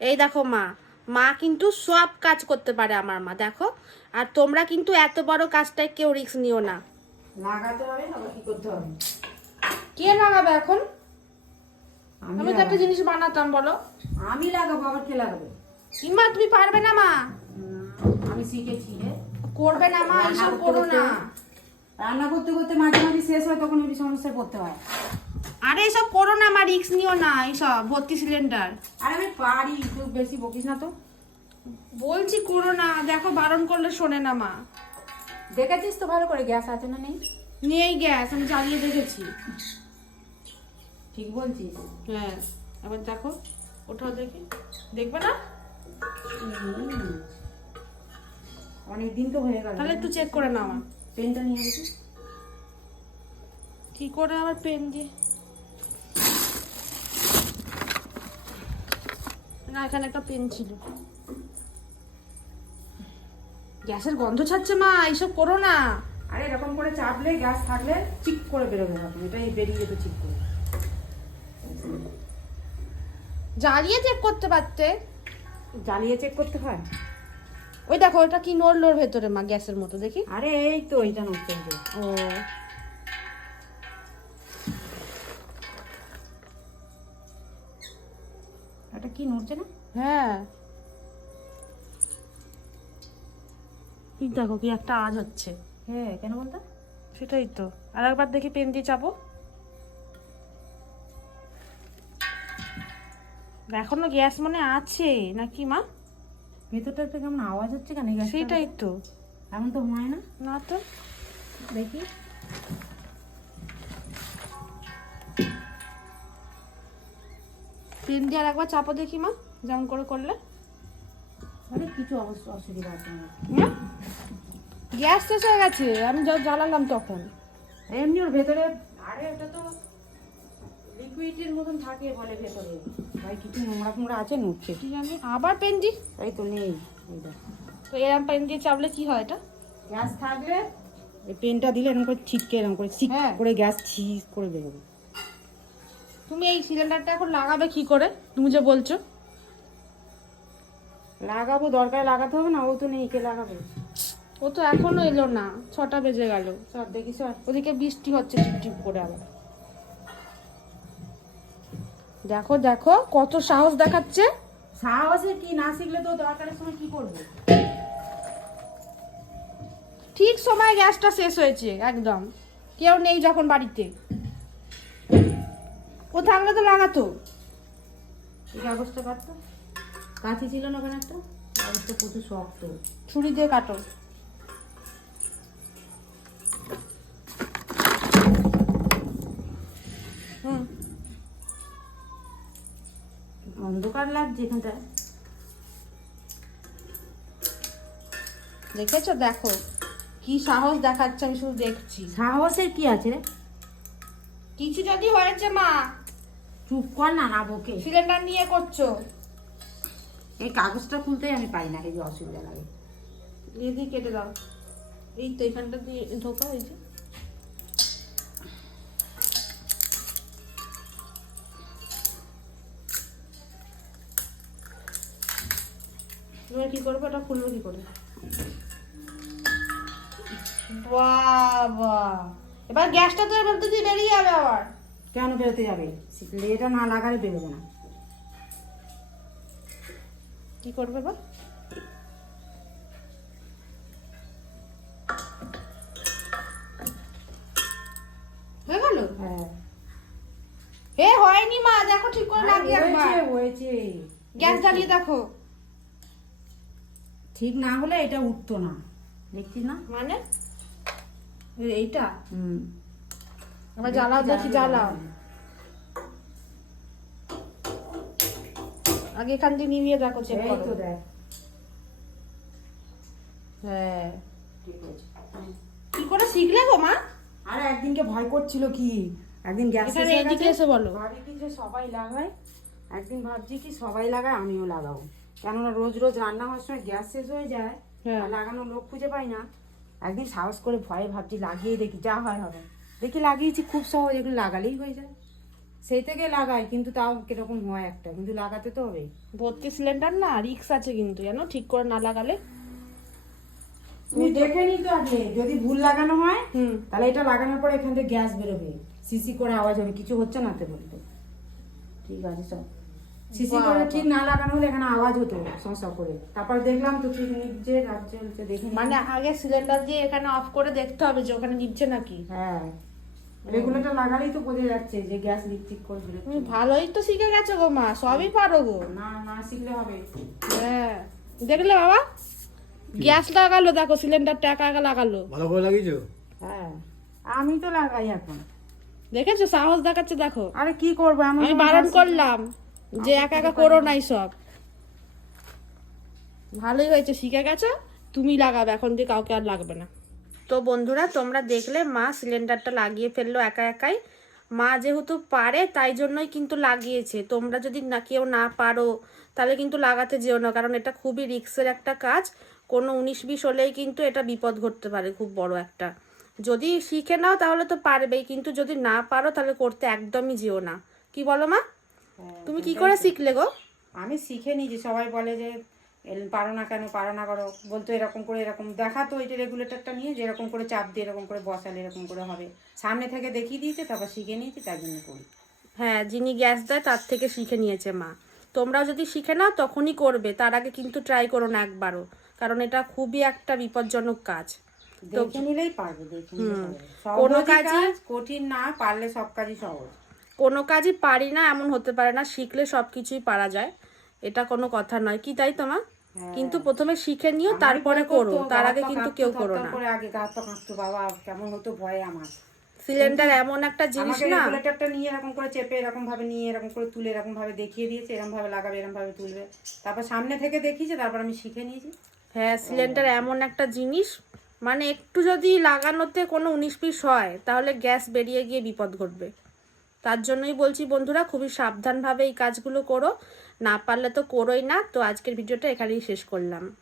এই দেখো মা মা কিন্তু সব কাজ করতে পারে আমার মা দেখো। আর তোমরা কিন্তু এত বড় কাজটায় কেউ রিস্ক নিও না। লাগাতে হবে আবার কি করতে হবে? কে লাগাবে এখন? আমি তো একটা জিনিস বানাতাম বলো। আমি লাগাবো আবার কে লাগাবে? মা তুমি পারবে না মা। আমি শিখেছি রে। করবে না মা এইসব করো না। রান্না করতে করতে মাঝে মাঝে শেষ হয় তখন ওই সমস্যায় পড়তে হয়। আরে এইসব করো না মা রিস্ক নিও না এইসব ভর্তি সিলিন্ডার আর আমি পারি তুই বেশি বকিস না তো। বলছি করো না দেখো বারণ করলে শোনে না মা। দেখেছিস তো ভালো করে গ্যাস আছে না নেই? নিয়েই গ্যাস আমি জ্বালিয়ে দেখেছি। ঠিক বলছিস। হ্যাঁ এবার দেখো ওঠাও দেখি। দেখবে না? অনেক দিন তো হয়ে গেল। তাহলে একটু চেক করে নাও পেনটা নিয়ে আসি কি করে আবার পেন দিয়ে? না এখানে একটা পেন ছিল। গ্যাসের গন্ধ ছাড়ছে মা এইসব করো না। আরে এরকম করে চাপলে গ্যাস থাকলে চিক করে বেরোবে ভাবি এটাই বেরিয়ে যেত চিক করে। জ্বালিয়ে চেক করতে পারতে? জ্বালিয়ে চেক করতে হয়? ওই দেখো ওটা কি নড়লো ওর ভেতরে মা গ্যাসের মতো দেখি। আরে এই তো এইটা হয়েছে ও। এটা কি নড়ছে না? হ্যাঁ। এই দেখো কি একটা আজ হচ্ছে। হ্যাঁ কেন বলতো? সেটাই তো। আর একবার দেখি পেন দিয়ে চাপো। এখনও গ্যাস মনে আছে নাকি মা? ভেতরটা একটা কেমন আওয়াজ হচ্ছে কেন গ্যাস সেটাই তো। এমন তো হয় না। না তো। দেখি। পেন দিয়ে আর একবার চাপো দেখি মা। যেমন করে করলে। আরে কিছু অসুবিধা আছে? গ্যাস শেষ হয়ে গেছে আমি যা জ্বালালাম তখন। এমনি ওর ভেতরে আরে এটা তো লিকুইডের মতন থাকে বলে ভেতরে। ভাই কিছু নোংরা ফোংরা আছে নুচ্ছে কি জানি আবার পেন দি? তাই তো নেই তো এরম পেন দিয়ে চাপলে কি হয় এটা? গ্যাস থাকলে এই পেনটা দিলে এরকম করে ছিটকে এরকম করে ছিট হ্যাঁ। করে গ্যাস ছিস করে বেরোবে। তুমি এই সিলিন্ডারটা এখন লাগাবে কি করে? তুমি যে বলছো। লাগাবো দরকার লাগাতে হবে না ও তো নেই কে লাগাবে? ও তো এখনও এলো না ছটা বেজে গেল। সব দেখি সব ওদিকে বৃষ্টি হচ্ছে টিপ টিপ করে আবার। দেখো দেখো কত সাহস দেখাচ্ছে। সাহসে কি না শিখলে তো দরকারের সময় কি করবে? ঠিক সময় গ্যাসটা শেষ হয়েছে একদম। কেউ নেই যখন বাড়িতে। ও থাকলে তো লাগাতো? এই কাগজটা কাটতো। কাঁচি ছিল না ওখানে একটা? কাগজটা প্রচুর শক্ত। ছুরি দিয়ে কাটো। অন্ধকার লাগছে এখানটায়। দেখেছ? দেখো। কি সাহস দেখাচ্ছে আমি শুধু দেখছি। সাহসের কি আছে রে? কিছু যদি হয়েছে মা। চুপ কর না না বকে। সিলিন্ডার নিয়ে করছ। এই কাগজটা খুলতেই আমি পাই না এই যে অসুবিধা লাগে। দিয়ে দিয়ে কেটে দাও। এই তো এখানটা দিয়ে ঢোকা হয়েছে এবার কি করব? এটা খুলবো কি করে? বাবা। এবার গ্যাসটা তো এবার দিয়ে বেরিয়ে যাবে আবার। কেন বেরোতে যাবে? এটা না লাগালে বেরোবে না। কি করবে এবার হয়ে গেল? হ্যাঁ। হে হয়নি মা দেখো ঠিক করে লাগিয়ে একবার হয়েছে গ্যাস জ্বালিয়ে দেখো। ঠিক না হলে এটা উঠতো না। দেখছিস না? মানে? এইটা? হুম। আবার জ্বালাও দেখি জ্বালাও। আগে এখান থেকে নিভিয়ে দেখো চেক করো। হ্যাঁ। ঠিক কি করে শিখলে গো মা? আরে একদিনকে ভয় করছিল কি? একদিন গ্যাস শেষ এখানে এদিকে এসে বলো। ভাবি কি যে সবাই লাগায়? একদিন ভাবছি কি সবাই লাগায় আমিও লাগাবো। কেননা রোজ রোজ রান্না হওয়ার সময় গ্যাস শেষ হয়ে যায়। হ্যাঁ। আর লাগানোর লোক খুঁজে পাই না। একদিন সাহস করে ভয়ে ভাবছি লাগিয়ে দেখি যা হয় হবে। দেখি লাগিয়েছি খুব সহজ এগুলো লাগালেই হয়ে যায়। সেই থেকে লাগাই কিন্তু তাও কীরকম হয় একটা কিন্তু লাগাতে তো হবে ভর্তি সিলিন্ডার না রিক্স আছে কিন্তু জানো? ঠিক করে না লাগালে। তুমি দেখে নি তো আগে যদি ভুল লাগানো হয় তাহলে এটা লাগানোর পরে এখান থেকে গ্যাস বেরোবে। সিসি করে আওয়াজ হবে কিছু হচ্ছে না তো বলতে। ঠিক আছে সব সিসি করে ঠিক না লাগানো হলে এখানে আওয়াজ হতো সংসার করে। তারপর দেখলাম তো ঠিক নিচ্ছে রাত চলছে দেখি মানে আগে সিলিন্ডার দিয়ে এখানে অফ করে দেখতে হবে যে ওখানে নিচ্ছে নাকি। হ্যাঁ। রেগুলেটর লাগালেই তো বোঝা যাচ্ছে যে গ্যাস লিক ঠিক করে তুমি ভালোই তো শিখে গেছো গো মা সবই পারো গো। না না শিখলে হবে। হ্যাঁ। দেখলে বাবা? গ্যাস লাগালো দেখো সিলিন্ডারটা একা একা লাগালো। ভালো করে লাগিয়েছো? হ্যাঁ। আমি তো লাগাই এখন। দেখেছ? সাহস দেখাচ্ছে দেখো। আরে কি করব? আমি বারণ করলাম। যে একা একা করো নাই সব। ভালোই হয়েছে শিখে গেছো তুমি লাগাবে এখন দিয়ে কাউকে আর লাগবে না। তো বন্ধুরা তোমরা দেখলে মা সিলিন্ডারটা লাগিয়ে ফেলল একা একাই। মা যেহেতু পারে তাই জন্যই কিন্তু লাগিয়েছে। তোমরা যদি না কেউ না পারো তাহলে কিন্তু লাগাতে যেও না কারণ এটা খুবই রিক্সের একটা কাজ। কোনো উনিশ বিশ হলেই কিন্তু এটা বিপদ ঘটতে পারে খুব বড় একটা। যদি শিখে নাও তাহলে তো পারবেই কিন্তু যদি না পারো তাহলে করতে একদমই যেও না। কি বলো মা? তুমি কি করে শিখলে গো? আমি শিখে নিয়েছি সবাই বলে যে পারো না কেন পারো না করো। বলতো এরকম করে এরকম দেখাতো ওইটা রেগুলেটরটা নিয়ে যে এরকম করে চাপ দিয়ে এরকম করে বসালে এরকম করে হবে। সামনে থেকে দেখিয়ে দিয়েছে তারপর শিখে নিয়েছি তার জন্য করি। হ্যাঁ যিনি গ্যাস দেয় তার থেকে শিখে নিয়েছে মা। তোমরাও যদি শিখে নাও তখনই করবে। তার আগে কিন্তু ট্রাই করো না একবারও। কারণ এটা খুবই একটা বিপজ্জনক কাজ। দেখে নিলেই পারবে দেখে কোনো কাজ, কঠিন না পারলে সব কাজই সহজ। কোনো কাজই পারি না এমন হতে পারে না শিখলে সব কিছুই পারা যায়। এটা কোনো কথা নয়। কি তাই তোমা কিন্তু প্রথমে শিখে নিও তারপরে করো। তার আগে কিন্তু কেউ করো না। আগে কাঁপতো বাবা কেমন হতো ভয়ে আমার। সিলিন্ডার এমন একটা জিনিস না। রেগুলেটরটা নিয়ে এরকম করে চেপে এরকম ভাবে নিয়ে এরকম করে তুলে এরকম ভাবে দেখিয়ে দিয়েছে এরকম ভাবে লাগাবে এরকম ভাবে তুলবে। তারপর সামনে থেকে দেখিয়েছে তারপর আমি শিখে নিয়েছি। হ্যাঁ সিলিন্ডার এমন একটা জিনিস মানে একটু যদি লাগানোতে কোনো উনিশ পিস হয় তাহলে গ্যাস বেরিয়ে গিয়ে বিপদ ঘটবে। তার জন্যই বলছি বন্ধুরা, খুবই সাবধানভাবে এই কাজগুলো করো। না পারলে তো করোই না। তো আজকের ভিডিওটা এখানেই শেষ করলাম।